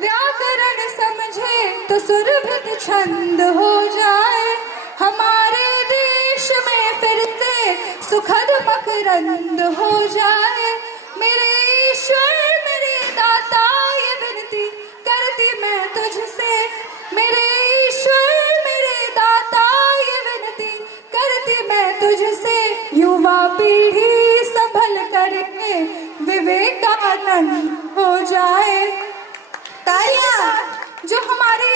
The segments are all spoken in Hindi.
व्याकरण समझे तो सुरभित छंद हो जाए, हमारे देश में फिर से सुखद मकरंद हो जाए। मेरे ईश्वर मेरे दाता ये विनती करती मैं तुझसे, मेरे ईश्वर मेरे दाता ये विनती करती मैं तुझसे। युवा पीढ़ी संभल करके विवेकानंद हो जाए। तालियां। जो हमारी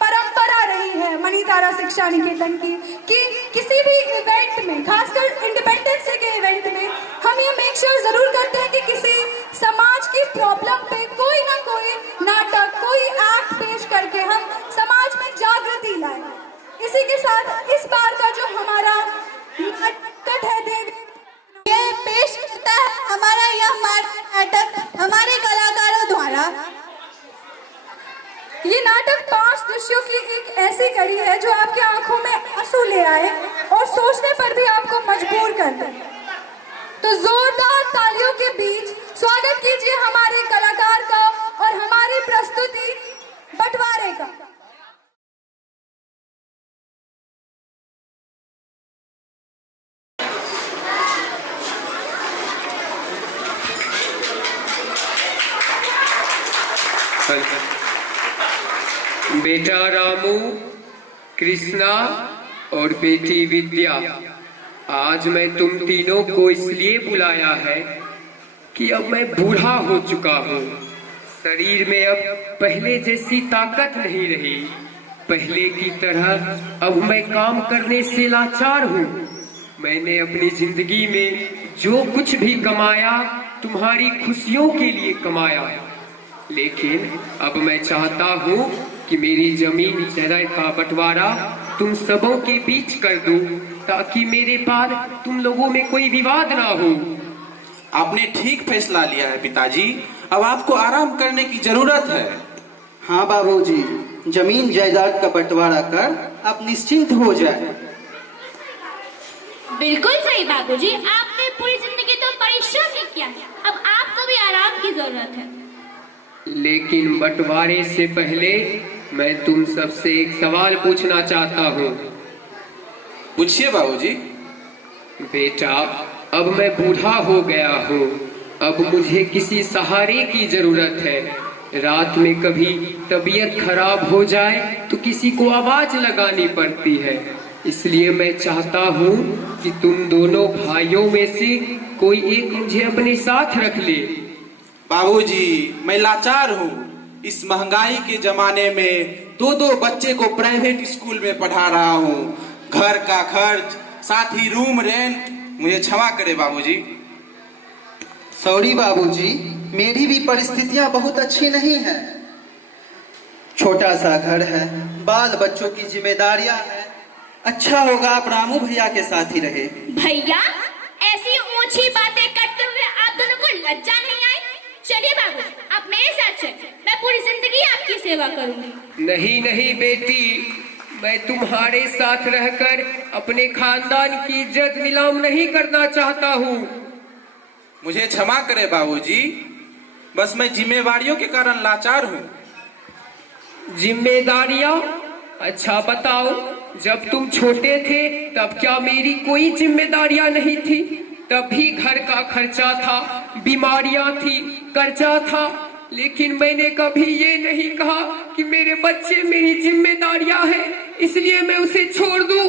परंपरा रही है मणितारा शिक्षा निकेतन की, कि किसी भी इवेंट में, खासकर इंडिपेंडेंस डे के इवेंट में, हम ये मेक श्योर जरूर करते हैं कि किसी समाज की प्रॉब्लम पे कोई ना कोई नाटक, कोई एक्ट पेश करके हम समाज में जागृति लाएं। इसी के साथ इस बार का जो हमारा नाटक है देवी, ये पेश करता है हमारा यह नाटक हमारे कलाकारों द्वारा। ये नाटक 5 दृश्यों की एक ऐसी कड़ी है जो आपकी आंखों में आंसू ले आए और सोचने पर भी आपको मजबूर कर दे। तो जोरदार तालियों के बीच स्वागत कीजिए हमारे कलाकार का और हमारी प्रस्तुति बंटवारे का। बेटा रामू, कृष्णा और बेटी विद्या, आज मैं तुम तीनों को इसलिए बुलाया है कि अब मैं बूढ़ा हो चुका हूँ। शरीर में अब पहले जैसी ताकत नहीं रही। पहले की तरह अब मैं काम करने से लाचार हूँ। मैंने अपनी जिंदगी में जो कुछ भी कमाया तुम्हारी खुशियों के लिए कमाया, लेकिन अब मैं चाहता हूँ कि मेरी जमीन जगह का बंटवारा तुम सबों के बीच कर दूं, ताकि मेरे बाद तुम लोगों में कोई विवाद ना हो। आपने ठीक फैसला लिया है पिताजी, अब आपको आराम करने की जरूरत है। हाँ बाबूजी, जमीन जायदाद का बंटवारा कर आप निश्चिंत हो जाए। बिल्कुल सही बाबूजी, आपने पूरी जिंदगी तो परिश्रम ही किया है, अब आपको भी आराम की जरूरत है। लेकिन बंटवारे से पहले मैं तुम सबसे एक सवाल पूछना चाहता हूँ। पूछिए बाबूजी। बेटा, अब मैं बूढ़ा हो गया हूँ, अब मुझे किसी सहारे की जरूरत है। रात में कभी तबीयत खराब हो जाए तो किसी को आवाज लगानी पड़ती है। इसलिए मैं चाहता हूँ कि तुम दोनों भाइयों में से कोई एक मुझे अपने साथ रख ले। बाबूजी, मैं लाचार हूँ। इस महंगाई के जमाने में 2-2 बच्चे को प्राइवेट स्कूल में पढ़ा रहा हूँ। घर का खर्च, साथ ही रूम रेंट, मुझे क्षमा करे बाबूजी। सॉरी बाबूजी, मेरी भी परिस्थितियां बहुत अच्छी नहीं है। छोटा सा घर है, बाल बच्चों की जिम्मेदारियां हैं। अच्छा होगा आप रामू भैया के साथ ही रहे। भैया, ऐसी ऊंची बातें करते हुए आप दोनों को लज्जा नहीं आई? चलिए बाबू, आप मेरे साथ चलिए, मैं पूरी जिंदगी आपकी सेवा करूंगी। नहीं नहीं बेटी, मैं तुम्हारे साथ रहकर अपने खानदान की इज्जत नीलाम नहीं करना चाहता हूँ। मुझे क्षमा करे बाबूजी, बस मैं जिम्मेवारियों के कारण लाचार हूँ। जिम्मेदारियाँ? अच्छा बताओ, जब तुम छोटे थे तब क्या मेरी कोई जिम्मेदारियाँ नहीं थी? तब भी घर का खर्चा था, बीमारियां थी, कर्जा था, लेकिन मैंने कभी ये नहीं कहा कि मेरे बच्चे मेरी जिम्मेदारियां हैं, इसलिए मैं उसे छोड़ दूं।